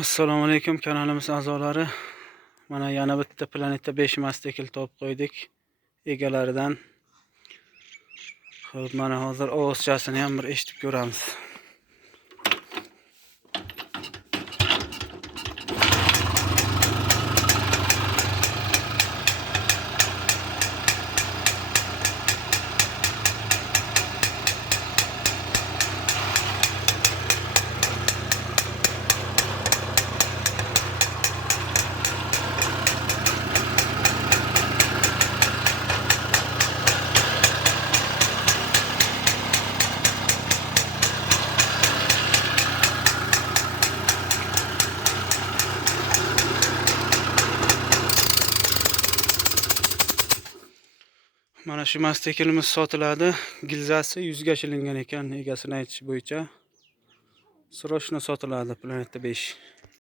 Assalomu alaykum kanalimiz a'zolari. Mana yana bitta Planeta 5 mastekil topib qo'ydik egalaridan. Xo'p, mana hozir ovozchasini ham bir eshitib ko'ramiz. Mana shu mastekilimiz sotiladi. Gilzasi 100 ga shilingan ekan, egasini aytishi bo'yicha. Srochno sotiladi Planeta 5.